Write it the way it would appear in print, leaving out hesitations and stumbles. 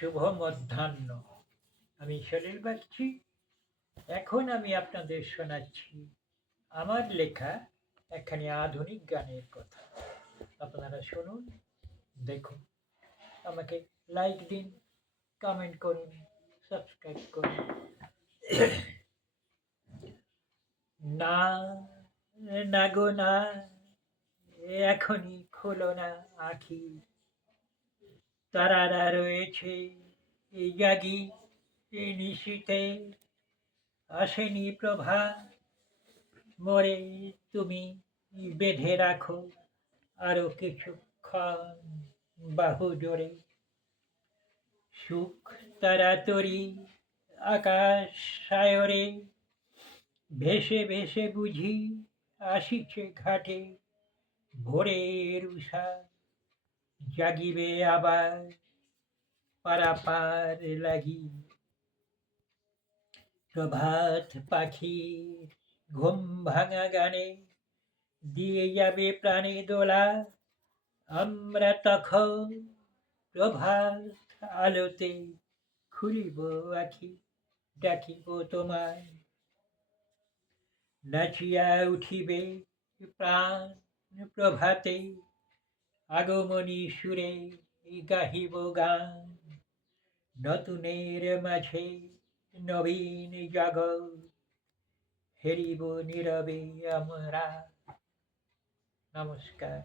শুভ মধ্যাহ্ন। আমি সলিল বাগচি। এখন আমি আপনাদের শোনাচ্ছি আমার লেখা একখানি আধুনিক গানের কথা। আপনারা শুনুন, দেখুন, আমাকে লাইক দিন, কমেন্ট করুন, সাবস্ক্রাইব করুন। না, না গো না, এখনই খোলো না আখি, তারারা রয়েছে এই জাগি, এই নিশীথে আসেনি প্রভা, মোরে তুমি বেঁধে রাখো আরো কিছুক্ষণ বাহু জোরে। সুখ তারাতরি আকাশ সায়রে, ভেসে ভেসে বুঝি আসিছে ঘাটে, ভোরের উষা জাগিবে আবার পারাপার লাগি। প্রভাত পাখির ঘুম ভাঙা গানে দিয়ে যাবে প্রাণে দোলা, আমরা তখন প্রভাত আলোতে খুলিব আখি, ডাকিব তোমায়। নাচিয়া উঠিবে প্রাণ প্রভাতে, আগমনী সুরে গাহিব গান, নতুনের মাঝে নবীন জগৎ হেরিব নীরবে আমরা। নমস্কার।